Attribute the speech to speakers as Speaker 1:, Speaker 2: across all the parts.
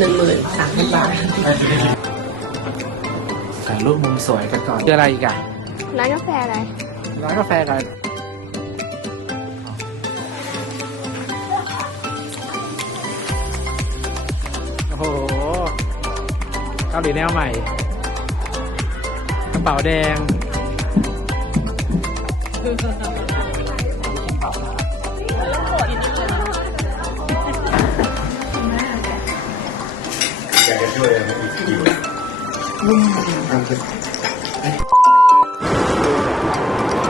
Speaker 1: หนึ่งหมื่นสามพันบาท
Speaker 2: ถ่ายรูปมุมสวยกันก่อนเจออะไรอีกอะ
Speaker 1: ร้านกาแฟอะไร
Speaker 2: ร้านกาแฟกันโอ้โหเกาหลีแนวใหม่กระเป๋าแดง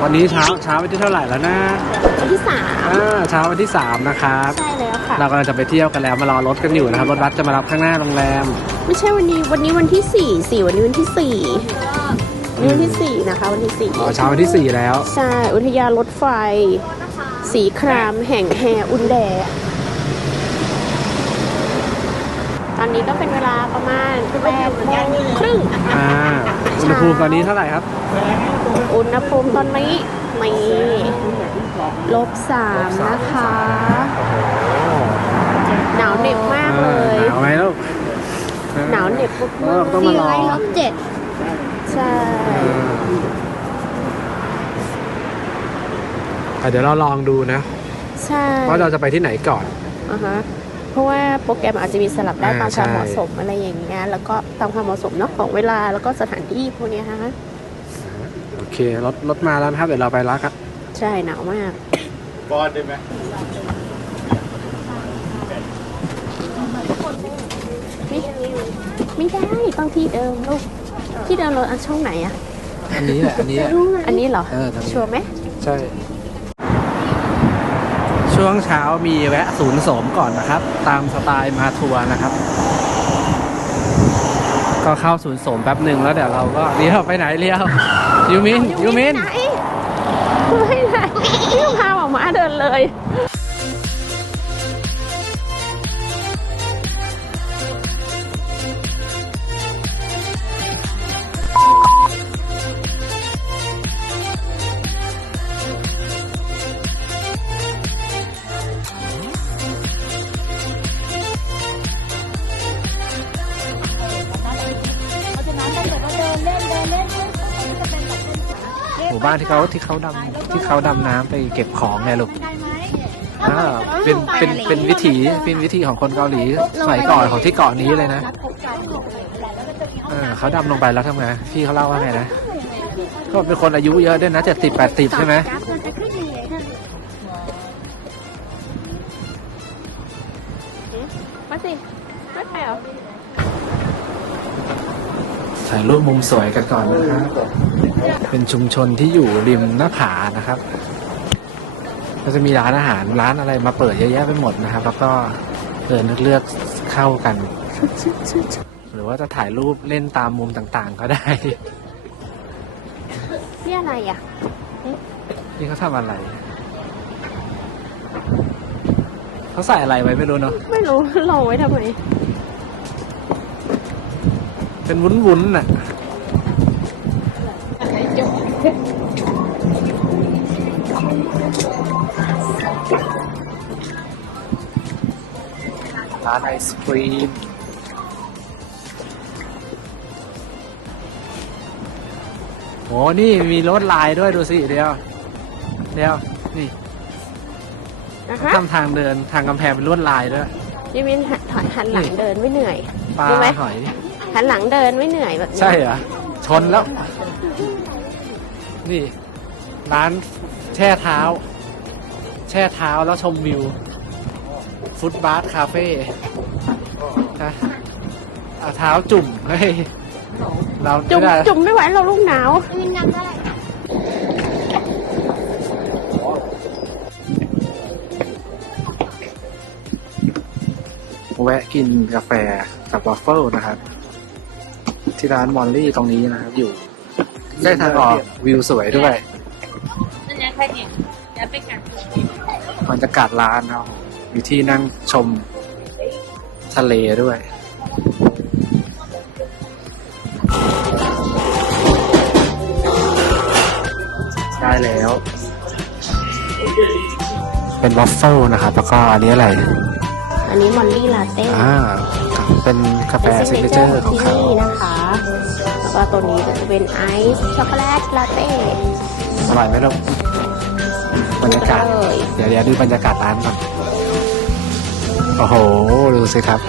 Speaker 2: วันนี้เช้าเช้าวันที่เท่าไหร่แล้วนะ
Speaker 1: วันที่สาม
Speaker 2: อ่าเช้าวันที่3นะครับ
Speaker 1: ใช่แล้วค่ะ
Speaker 2: เรากำลังจะไปเที่ยวกันแล้วมารอรถกันอยู่นะครับรถบัสจะมารับข้างหน้าโรงแรม
Speaker 1: ไม่ใช่วันนี้วันนี้วันที่สี่สี่วันนี้วันที่สี่วันนี้วันที่สี่นะคะ วันที่สี่
Speaker 2: อ๋อเช้าวันที่4แล้ว
Speaker 1: ใช่อุทยานรถไฟ สีครามแห่งแฮอุนแด ตอ นนี้ก็เป็นเวลาประมาณแปดโมงครึ่ง
Speaker 2: อ่าอุณหภูมิตอนนี้เท่าไหร่ครับ
Speaker 1: อุณหภูมิตอนนี้มีลบสามนะคะ หนาวเหน็บมากเลย
Speaker 2: หนาวไหมลูก
Speaker 1: หนาวเหน็บมาก
Speaker 2: เออต้องมารอ
Speaker 1: ลบเจ็ดใช่
Speaker 2: อะเดี๋ยวเราลองดูนะ
Speaker 1: ใช่
Speaker 2: ว่าเราจะไปที่ไหนก่อน
Speaker 1: อ่าฮะ เพราะว่าโปรแกรมอาจจะมีสลับได้
Speaker 2: อ่า
Speaker 1: ตามความ
Speaker 2: ใช่
Speaker 1: เหมาะสมอะไรอย่างเงี้ยแล้วก็ตามความเหมาะสมเนาะของเวลาแล้วก็สถานที่พวกเนี้ยฮะ
Speaker 2: โอเครถรถมาแล้วนะครับเดี๋ยวเราไปรักครับ
Speaker 1: ใช่หนาวมาก
Speaker 3: บอลได้ไหม
Speaker 1: ไม่ไม่ได้ต้องที่เดิมลูกที่เดิมเราอะช่องไหนอะ
Speaker 2: อันนี้แหละอันนี้แหละ
Speaker 1: อันนี้เหรอ
Speaker 2: เออตรงนี้
Speaker 1: ชัวร์ไหม
Speaker 2: ใช่ ช่วงเช้ามีแวะศูนย์โสมก่อนนะครับ ตามสไตล์มาทัวร์นะครับ ก็เข้าศูนย์โสมแป๊บหนึ่งแล้วเดี๋ยวเราก็เลี้ยวไปไหนเลี้ยวยูมินยูมิน
Speaker 1: ไหนไม่ไหนนี่พาหมามาเดินเลย
Speaker 2: มู่บ้านที่เขาที่เขาดำที่เขาดำน้ำไปเก็บของไงลูกอ่าเป็นเป็นเป็นวิถีเป็นวิถีของคนเกาหลีสมัยก่อนของที่เกาะนี้เลยนะเออเขาดำลงไปแล้วทำไงพี่เขาเล่าว่าไงนะก็เป็นคนอายุเยอะด้วยนะเจ็ดสิบแปดสิบใช่ไหม ถ่ายรูปมุมสวยกันก่อนนะครับ เป็นชุมชนที่อยู่ริมหน้าผานะครับ ก็จะมีร้านอาหารร้านอะไรมาเปิดเยอะแยะไปหมดนะครับ แล้วก็เดินเลือกเข้ากัน หรือว่าจะถ่ายรูปเล่นตามมุมต่างๆ ก็ได้
Speaker 1: นี่อะไรอะ
Speaker 2: นี่เขาทำอะไร เขาใส่อะไรไว้ไม่รู้เนาะ
Speaker 1: ไม่รู้ลองไว้ทำไม
Speaker 2: เป็นวุ้นๆน่ะร้านไอศครีมโหนี่มีรถลายด้วยดูสิเดียว เดียว นี่
Speaker 1: นะคะ
Speaker 2: ทำทางเดินทางกำแพงเป็นลวดลายด้วย
Speaker 1: ยูมินหันถอยหันหลังเดินไม่เหนื่อย
Speaker 2: ปลา
Speaker 1: รู้ไหม
Speaker 2: หอย
Speaker 1: หันหลังเดินไม่เหนื่อยแบบนี้
Speaker 2: ใช่เหรอชนแล้ว นี่ ร้านแช่เท้า แช่เท้าแล้วชมวิว ฟุตบาร์คาเฟ่นะเอาเท้าจุ่มเฮ้ยเรา
Speaker 1: จุ่ม
Speaker 2: ไม่ได้
Speaker 1: จุ่มไม่ไหวเราลูกหนาว
Speaker 2: แวะกินกาแฟกับวอฟเฟิลนะครับ ที่ร้านมอลลี่ตรงนี้นะครับอยู่ ได้ทางออกวิวสวยด้วยบรรยากาศร้านเนาะมีที่นั่งชมทะเลด้วยได้แล้ว เป็นวอฟเฟิลนะครับ แล้วก็อันนี้อะไร
Speaker 1: อันนี้มอลลี่ลาเต้
Speaker 2: อ่า กเป็นกาแฟซิกเนเจอร์ของเขา
Speaker 1: ที่นี่นะคะแล้วก็ตัวนี้ก็จะเป็นไอซ์ช็อกโกแลตลาเต้
Speaker 2: อร่อยไหมลูกบรรยากาศ
Speaker 1: เลย
Speaker 2: เดี๋ยวเดี๋ยวดูบรรยากาศร้านก่อน โอ้โห ดูสิครับ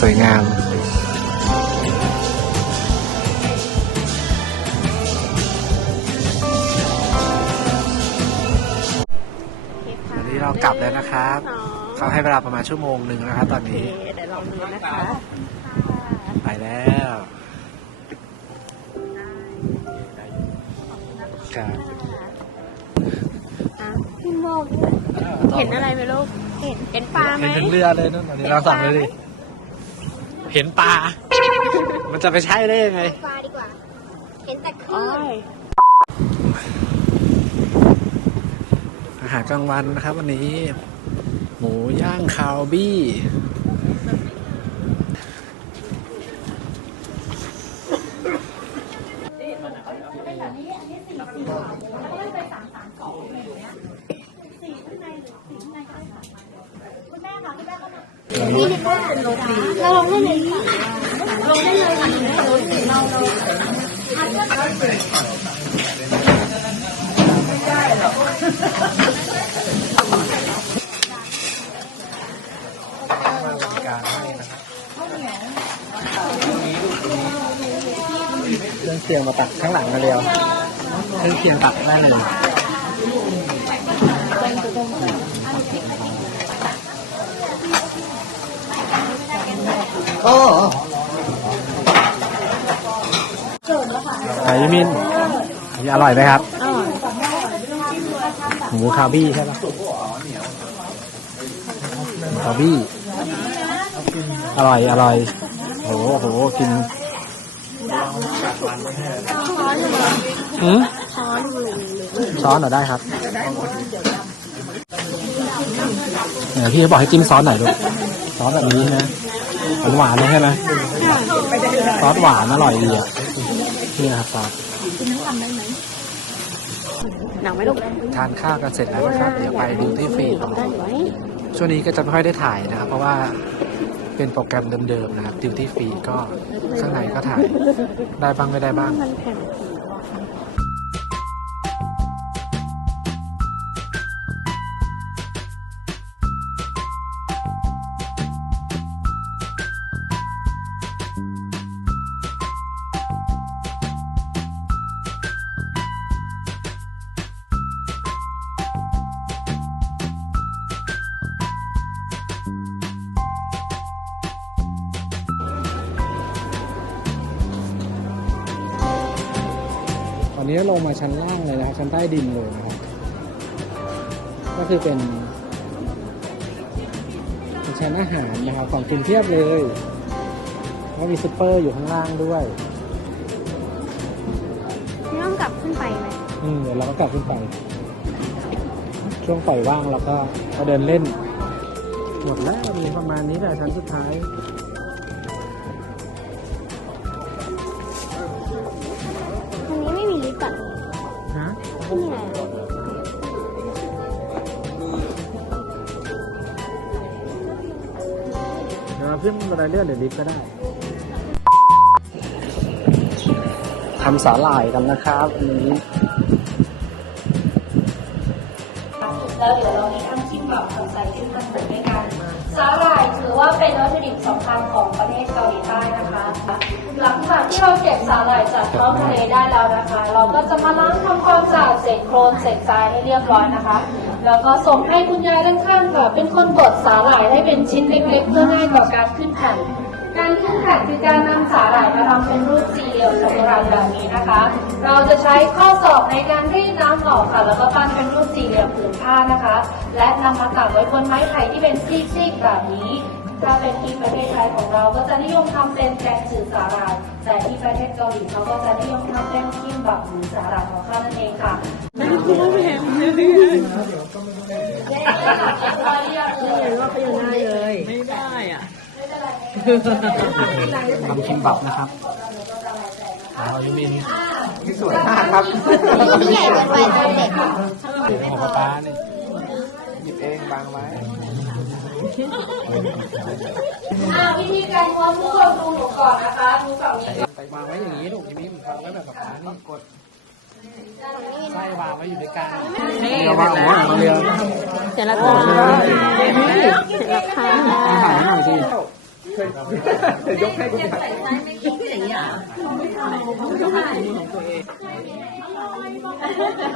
Speaker 2: สวยงาม วันนี้เรากลับแล้วนะครับ เขาให้เวลาประมาณชั่วโมงหนึ่งนะครับตอน
Speaker 1: โอเค
Speaker 2: นี้
Speaker 1: เดี๋ยวลองดูนะคะ
Speaker 2: ไปแล้วครับ
Speaker 1: อะพี่โมกเห็นอะไรไหมลูก เห็นเห็นปลาไหม
Speaker 2: เห็นเป็นเรือเลยนู่นตอนนี้เราสั่งเลยดิ เห็นปลา มันจะไปใช่ได้ยังไง
Speaker 3: ปลาดีกว่า เห็นแต่ค
Speaker 1: โอ้
Speaker 3: ลื่น
Speaker 1: ย
Speaker 2: อาหารกลางวันนะครับวันนี้ หมูย่างคาวบี้
Speaker 3: เราลงได้เลยค่ะลงได้เลยค่ะลงได้เราเรา
Speaker 2: เครื่องเคียงมาตักข้างหลังมาเร็ว เครื่องเคียงตักได้เลยไหนยมินอันนี้อร่อยไหมครับหมูคาบี้ใช่ปะหมูคาบี้ อร่อย อร่อยโหโหกินหืม ซ้อนเหรอได้ครับเนี่ยพี่เขาบอกให้จิ้มซอสหน่อยลูกซอสแบบนี้นะหวานๆเลยใช่ไหมซอสหวานอร่อยดีอะนี่นะครับซอส
Speaker 1: หนังไหมลูก
Speaker 2: ทานข้าวกันเสร็จแล้วนะครับ เดี๋ยวไปดูที่ฟรีต่อ
Speaker 1: ได้ไหม
Speaker 2: ช่วงนี้ก็จะไม่ค่อยได้ถ่ายนะครับ เพราะว่าเป็นโปรแกรมเดิมๆนะครับดิวที่ฟรีก็ข้างในก็ถ่ายได้บ้างไม่ได้บ้าง
Speaker 1: นแข็ง
Speaker 2: ตอนนี้ลงมาชั้นล่างเลยนะครับชั้นใต้ดินเลยนะครับก็คือเป็นเป็นชั้นอาหารนะครับของกินเทียบเลยแล้วมีซุปเปอร์อยู่ข้างล่างด้วย
Speaker 1: นี่ต้องกลับขึ้นไปไหม
Speaker 2: อืมเดี๋ยวเราก็กลับขึ้นไป ช่วงปล่อยว่างเราก็มาเดินเล่นหมดแล้วมีประมาณนี้แหละชั้นสุดท้าย เดี๋ยวเราขึ้นบันไดเลื่อนหรือลิฟต์ก็ได้ทำสาหร่ายกันนะครับอันนี้
Speaker 4: แล้วเดี๋ยวเรามีทั้งคิมบับกับไซจิ้มกันด้วยกันสาหร่ายถือว่าเป็นวัตถุดิบสำคัญของประเทศเกาหลีใต้นะคะหลังจากที่เราเก็บสาหร่ายจากท้องทะเลได้แล้วนะคะ เราก็จะมาล้างทำความสะอาดเศษโคลนเศษทรายให้เรียบร้อยนะคะ แล้วก็ส่งให้คุณยายด้านข้างค่ะ เป็นคนบดสาหร่ายให้เป็นชิ้นเล็กๆเพื่อง่ายต่อการขึ้นแผ่น การขึ้นแผ่นคือการนำสาหร่ายมาทำเป็นรูปสี่เหลี่ยมจัตุรัสแบบนี้นะคะ เราจะใช้ข้อศอกในการรีดน้ำออกค่ะ แล้วก็ปั้นเป็นรูปสี่เหลี่ยมผืนผ้านะคะ และนำมาตักไว้บนไม้ไผ่ที่เป็นซีกๆแบบนี้ถ้าเป็นที่ประเทศไทยของเราก็จะนิยมทำเป็นแกงจืดสาหร่ายแต่ที่ประเทศเกาหลีเขาก็จะนิยมทำเป็นคิมบับหรือสาหร่ายของเขานั่นเองค่ะ
Speaker 2: ทำคิมบับนะครับเอายูมินที่สวยมากครับ
Speaker 3: ใหญ่เกินไปตอนเด็ก
Speaker 2: ของป้าเนี่ยหยิบเองบางไว้
Speaker 4: อ่าวิธีการม้วนผู้ชมดูหนูก่อนนะคะดูฝั่งนี้ก่อน
Speaker 2: ไปวางไว้อย่างนี้ลูกยิ้มวางไว้แบบแบบนี้กด ใส้วางไว้อยู่ด้วยกันนี่
Speaker 1: เสร็จแล้
Speaker 2: วค่ะเสร็จแล้วค่ะอาหารน่าดียกให้คุณใส่ไส้ไม่กินอย่างนี้อะ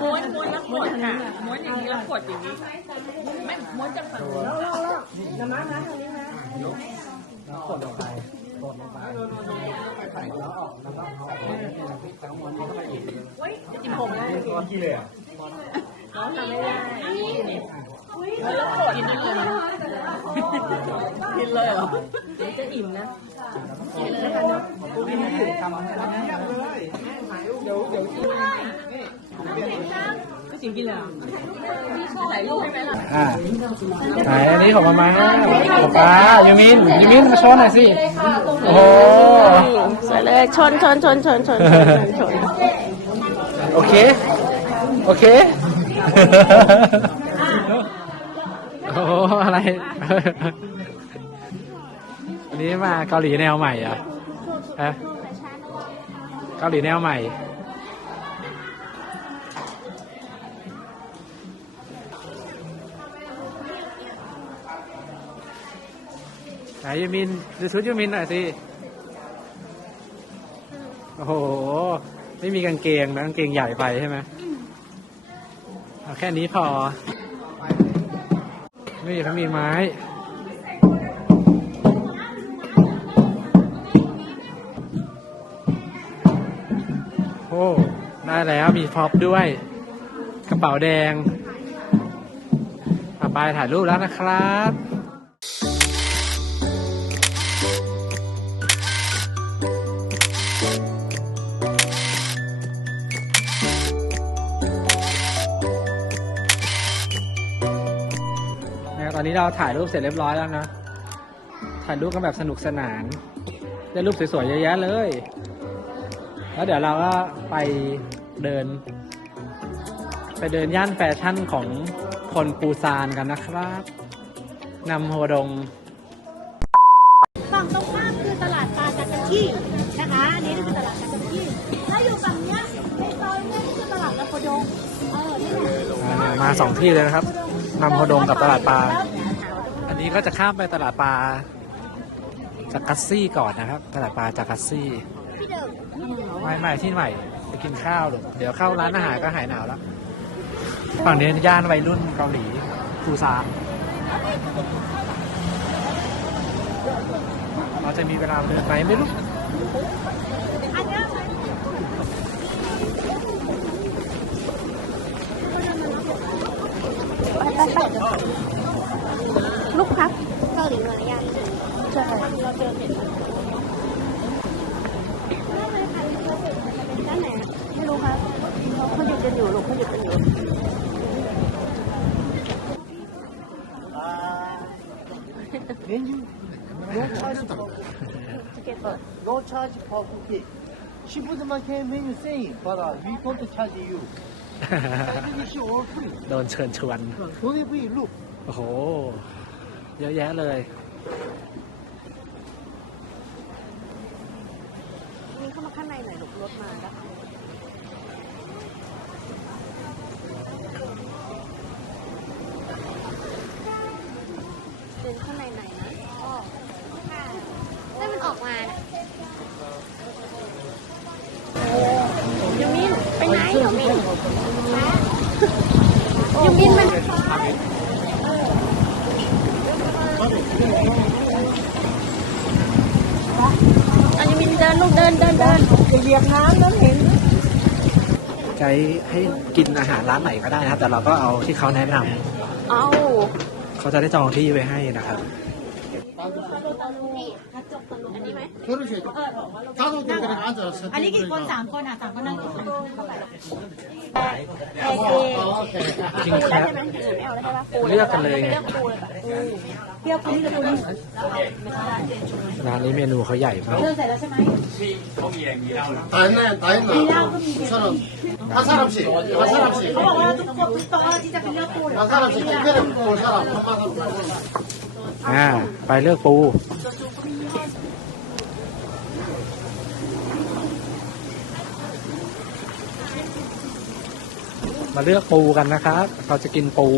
Speaker 1: ม้วนมนแล้วกดอะมนอย่างนี้แล้วกด
Speaker 2: อย่างนี้ไม่ม้วนจากฝั่นู้นแล้วแล้
Speaker 1: วแน้ำมันนะทา
Speaker 2: งนี้นะ กดลงไปใส่แล้วออกแล้วก็เอาไปที่สองวันเข้าไปอีกกินผมได้ตัวกี่เลยอะเขาทำไม่ได้แล้วกดกินเลยกินเลยเหรอจะอิ่มนะกินเลยนะกูกินไม่ถึงทำเงียบเลยเดี๋ยวเดี๋ยวกินนี่ผมเปลี่ย สิวกินเลยถ่ายรูปให้ไหมล่ะอ่าไหอันนี้ของมามาของป้ายูมินยูมินมาชนหน่อยสิ โอ้โห
Speaker 1: สวยเลยชนชนชนชนชนชน
Speaker 2: โอเค โอเค โอ้อะไร อันนี้มาเกาหลีแนวใหม่อะเกาหลีแนวใหม่ ไหนยูมินดูชุดยูมินหน่อยสิ โอ้โห ไม่มีกางเกงนะกางเกงใหญ่ไปใช่ไหมเอาแค่นี้พอ นี่เขามีไม้โอ้ได้แล้วมีพ็อพด้วย กระเป๋าแดงต่อไปถ่ายรูปแล้วนะครับ อนนี้เราถ่ายรูปเสร็จเรียบร้อยแล้วนะ ถ่ายรูปกันแบบสนุกสนาน ได้รูปสวยๆเยอะแยะเลย แล้วเดี๋ยวเราก็ไปเดิน ไปเดินย่านแฟชั่นของคนปูซานกันนะครับนำโฮดง
Speaker 3: ฝั่งตรงข้ามคือตลาดปลาจากาชีนะคะ อันนี้คือตลาดจากาชีถ้าอยู่ฝั่งเนี้ยในซอยเนี้ยนี่คือตลาดละโพดง เออ นี่แหละ
Speaker 2: อ่ามาสองที่เลยนะครับนำโฮดงกับตลาดปลาอั นนี้ก็จะข้ามไปตลาดปลาจากกัสซี่ก่อนนะครับ ตลาดปลาจากกัสซี่ไม่ไม่ที่ใหม่ไปกินข้าวหรอเดี๋ยวเข้าร้านอาหารก็หายหนาวแล้วฝั่งนี้ย่านวัยรุ่นเกาหลีฟูซานเราจะมีเวลาเดินไหมไม่รู้
Speaker 1: ลูกครับ
Speaker 3: เกาหลีมายัน
Speaker 1: ใช่
Speaker 3: เราเจอเห็นด้นไหน
Speaker 1: ไม่รู้ครับเขาหยุดกันอยู่ลูกเขาหยุดกันอยู่
Speaker 5: 노차지퍼쿠키10분만 캐메뉴세인바라위콘트차지유
Speaker 2: โดนเชิญชวน
Speaker 5: โดน
Speaker 2: ให้ผู้หญิงลูกโอ้โห เยอะแยะเลย
Speaker 1: มีเข้ามาข้างในหน่อยลูกรถมาแล้วเดินข้างในไหนนะอ๋อ
Speaker 3: ถ้ามันออกมาน่ะ
Speaker 1: ยูมินไปไหนยูมินยูมินมันเอายูมินเดินลูกเดินเดินเดิน
Speaker 2: ไกด์ให้กินอาหารร้านไหนก็ได้นะครับ แต่เราก็เอาที่เขาแนะนำ
Speaker 1: เอา
Speaker 2: เขาจะได้จองที่ไว้ให้นะครับ
Speaker 1: อันนี้ นี้ไหม
Speaker 5: 그렇지. 다섯 개 그렇게 앉아서.
Speaker 3: อันนี้กี่คนสามคนอ่ะสามคนนั่งกี่คน
Speaker 2: กินแคปเลือกกันเลยไง
Speaker 3: เที่ยวคนนี้กับคนนี้
Speaker 2: ร้านนี้เมนูเขาใหญ่มาก
Speaker 3: เลือกเสร็จแล้วใช่ไหม
Speaker 5: 다 했네, 다 했나? 사람, 한 사람씩, 한 사람씩.
Speaker 3: เขาบอกว่าทุกคนทุกโต๊ะที่จะเป็นเลือกปูเหรอ
Speaker 5: 한 사람씩 특별히 볼 사람, 한마 사람.
Speaker 2: อ่า ไปเลือกปู มาเลือกปูกันนะครับ เราจะกินปู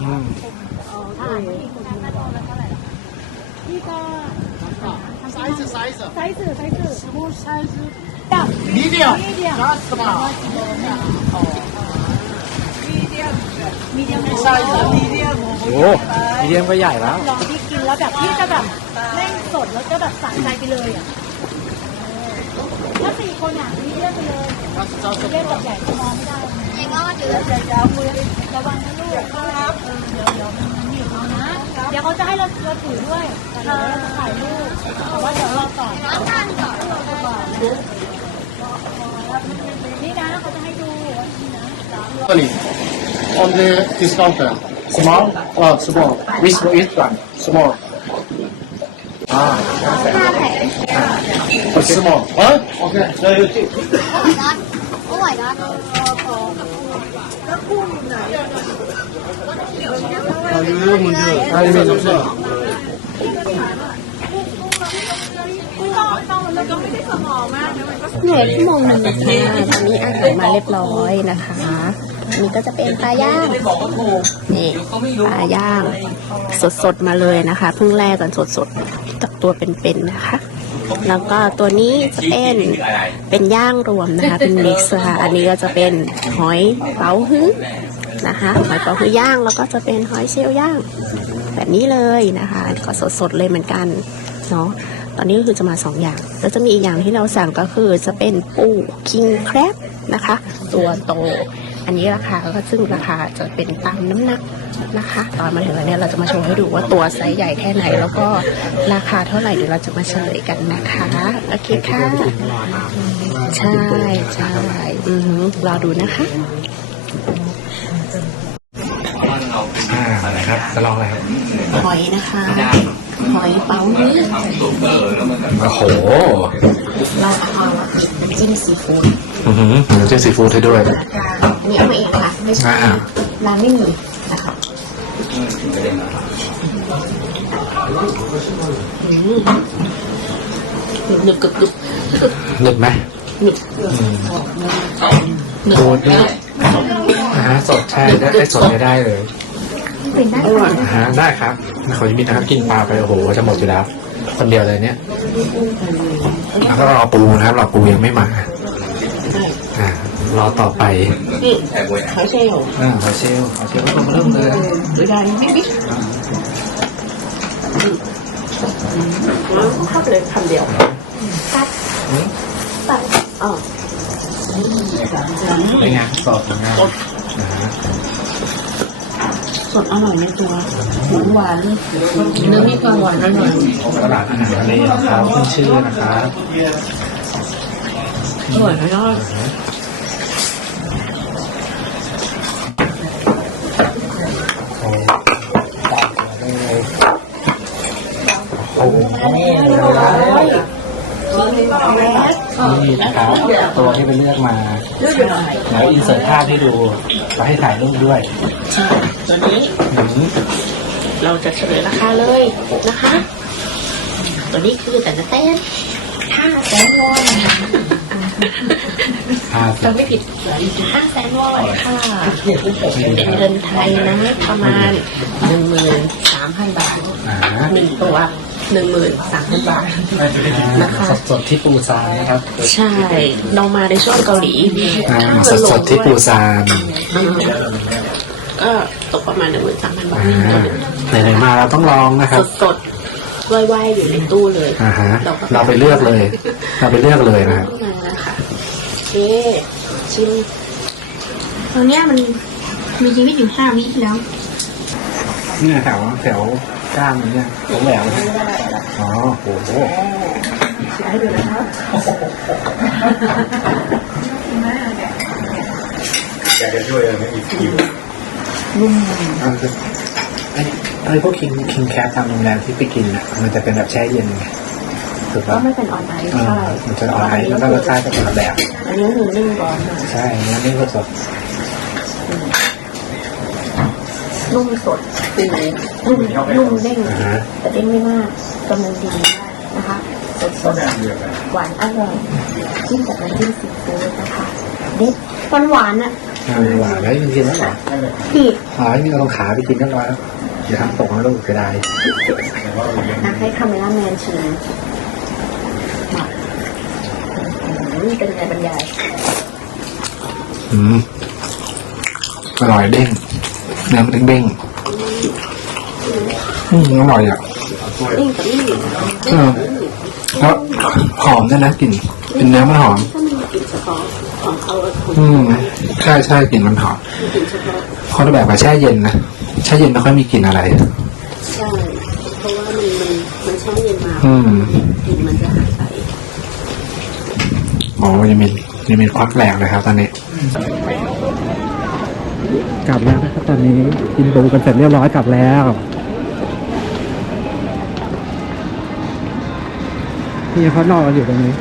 Speaker 2: อืม
Speaker 3: ไซ
Speaker 5: ส์ไซส์ไซส์
Speaker 3: ไซส์สมไซส์มีเดี
Speaker 5: ยมมีเดี
Speaker 3: ย
Speaker 5: มมีเดี
Speaker 3: ยม
Speaker 5: มีไซส์
Speaker 3: มีเดียม
Speaker 2: โอ้มีเดียมก็ใหญ่แล้ว
Speaker 3: ลองที่กินแล้วแบบที่จะแบบเม่งสดแล้วก็แบบสั่งใจไปเลยอะ ถ้าสี่คนอะนี่เยอะไปเลยเล่อกแบใหญ่ก็มองไม่ได้ไอ้งอเดี๋ยวเดี๋ยวจะคุยระวังนะลูกครับเดี๋ยวเดี๋ยวมันหนีเอานะ เดี๋ยวเขาจะให้เราเราถือด้วยเราจะถ่ายรูปแต่ว่าเดี๋ยวรอก่อนรอก่อนรอก่อนนี่นะเขาจะให้ดูนี่นะ
Speaker 5: สาม on the discounter. Small or small? Which one? Small. Ah. Oh, small. Huh? Okay. 자, 이렇게.
Speaker 1: Oh my god
Speaker 5: 아, 요요 문제. 아, 이거 잠시만.
Speaker 1: เหนื่อยชั่วโมงหนึ่งนะคะตอนนี้อาหารมาเรียบร้อยนะคะอันนี้ก็จะเป็นปลาย่างนี่ปลาย่าง สดๆมาเลยนะคะเพิ่งแล่กันสดๆจากตัวเป็นๆนะคะ แล้วก็ตัวนี้จะเป็นเป็นย่างรวมนะคะ เป็นมิกซ์ค่ะ อันนี้ก็จะเป็นหอยเป๋าฮื้อนะคะ หอยเป๋าฮื้อย่างแล้วก็จะเป็นหอยเชลล์ย่าง แบบนี้เลยนะคะก็สดๆเลยเหมือนกันเนาะตอนนี้ก็คือจะมาสองอย่าง แล้วจะมีอีกอย่างที่เราสั่งก็คือจะเป็นปูคิงแครบนะคะ ตัวโต อันนี้ราคาก็ซึ่งราคาจะเป็นตามน้ำหนักนะคะ ตอนมาถึงแล้วเนี่ยเราจะมาโชว์ให้ดูว่าตัวไซส์ใหญ่แค่ไหน แล้วก็ราคาเท่าไหร่เดี๋ยวเราจะมาเฉลยกันนะคะโอเคค่ะใช่ใช่อือหือรอดูนะคะ
Speaker 2: อ่าอะไรครับจะลองอะไรครับ
Speaker 1: หอยนะคะหอยเป๋าฮื้อ
Speaker 2: โอ้โห
Speaker 1: เราเอาน้ำจิ้มซีฟู้ด
Speaker 2: อือหือน้ำจิ้มซีฟู้ดให้ด้วย
Speaker 1: อันนี้เอามาเองค่ะไม่ใช่
Speaker 2: อ่า
Speaker 1: ร้านไม่มีนะคะอืมหนึบกรึบกรึบ
Speaker 2: หนึบไหม
Speaker 1: หนึบหนึบ
Speaker 2: โดนเนี่ยอ่าสดใช่ได้ได้สดไม่ได้เลย
Speaker 1: เป็นได้ค่ะ
Speaker 2: อ่าฮะได้ครับเขาจะมีน้ำกินปลาไปโอ้โหจะหมดอยู่แล้วคนเดียวเลยเนี่ยแล้วก็รอปูนะครับรอปูยังไม่มาอ่า รอต่อไป
Speaker 1: นี่หอยเชลล์
Speaker 2: อ่าขอเชลขอเชลก็เริ่มเลย
Speaker 1: หรือได้บิ๊กบิ๊กเข้าไปเลยคำเดียวตัดตัดอ๋อ
Speaker 2: เป็นไงสดนะอ่า
Speaker 1: สดอร่อยในตัวหวานเนื้อมีความหวานอร่อย
Speaker 2: ตลาดอาหารทะเลของเขาขึ้นชื่อนะครับ
Speaker 1: อร่อยนะยอด
Speaker 2: โอ้ตัดมาได้เลยโอ้โหนี่นะครับ ตัวที่ไปเลือกมาเดี๋ยวอินเสิร์ตภาพให้ดูแล้วให้ถ่ายรูปด้วย
Speaker 1: ใช่ตัวนี้
Speaker 2: อืม
Speaker 1: เราจะเฉลยราคาเลยนะคะ ตัวนี้คือแต่ละเต้นห้าแสนวอน
Speaker 2: ห้าสิ
Speaker 1: จะ
Speaker 2: บ
Speaker 1: ไม่ผิดห้าแสนวอนค่ะเป็นเงินไทยนะประมาณหนึ่งหมื่นสามพันบาท
Speaker 2: อ่า
Speaker 1: หนึ่งตัว หนึ่งหมื่นสามพันบาท นะคะ
Speaker 2: สดสดๆที่ปูซานนะครับ
Speaker 1: ใช่เรามาในช่วงเกาหลี
Speaker 2: อ่าสดสดๆที่ปูซาน
Speaker 1: ก็ตกประมาณหนึ่งหมื่นสามพันบาท
Speaker 2: อ่าไหนๆมาเราต้องลองนะครับ
Speaker 1: สดๆว่ายๆอยู่ในตู้เลย
Speaker 2: อ่าฮะ เราไปเลือกเลย เราไปเลือกเลยนะครับ
Speaker 1: มานะคะโอเคชิมตอนเนี้ยมันมีชีวิตอยู่ห้าวิแล้ว
Speaker 2: เนี่ยแถวแถว กล้ามมันเนี่ยแถวแหววเนี่ยอ๋อโอ้โห
Speaker 6: อยากจะช่วยไม่มีสกิล
Speaker 2: อันคือไอ้ไอ้พวกคิงคิงแคปตามโรงแรมที่ไปกินอะมันจะเป็นแบบแช่เย็นไงถูก
Speaker 1: ก็
Speaker 2: ปะ
Speaker 1: ไม่เป็นออนไลน์
Speaker 2: เออ
Speaker 1: ใช่
Speaker 2: มันจะออนไลน์แล้วก็รสชาติก็คนละแบบ
Speaker 1: อันนี้คือนึ่งร้อนหน่อย
Speaker 2: ใช่เนื้อนี่สด
Speaker 1: นุ่มสดคือนุ่มนุ่มเด้ง
Speaker 2: ๆอ่าฮะ
Speaker 1: แต่เด้งไม่มากกำลังดีนะคะสดสดหวานอร่อยจิ้มกับน้ำจิ้มซีฟู้ดนะคะเด็ดหวานหวานๆอะ
Speaker 2: อ่าหวานแล้วจริงๆแล้วเหรอ
Speaker 1: ผิด
Speaker 2: อ๋อนี่เราลงขาไปกินเรียบร้อยแล้วอย่าทำตกนะลูกเสียดาย
Speaker 1: นะให้คาเมล่าแมนชิมค่ะอืมเป็นไงบรรยาย
Speaker 2: อืม อร่อยเด้ง เนื้อมันเด้งๆอืมอร่อยอะ
Speaker 1: นี่กับนี่
Speaker 2: เออแล้วหอมด้วยนะกลิ่นเป็นเนื้อมันหอม
Speaker 1: ถ้ามีกลิ่นเฉพาะของเขาคุณ
Speaker 2: อืมใช่ใช่กลิ่นมันหอม
Speaker 1: มีกลิ่นเฉพาะ
Speaker 2: คนละแบบกับแช่เย็นนะแช่เย็นไม่ค่อยมีกลิ่นอะไร
Speaker 1: ใช่เพราะว่ามันมันมันแช่เย็นมา
Speaker 2: อืม
Speaker 1: กลิ่นมันจะหายไป
Speaker 2: โอ้ยังมียังมีควักแหลกเลยครับตอนนี้ กลับแล้วนะครับตอนนี้กินบูกันเสร็จเรียบร้อยกลับแล้ว พี่เขานอนกันอยู่ตรงนี้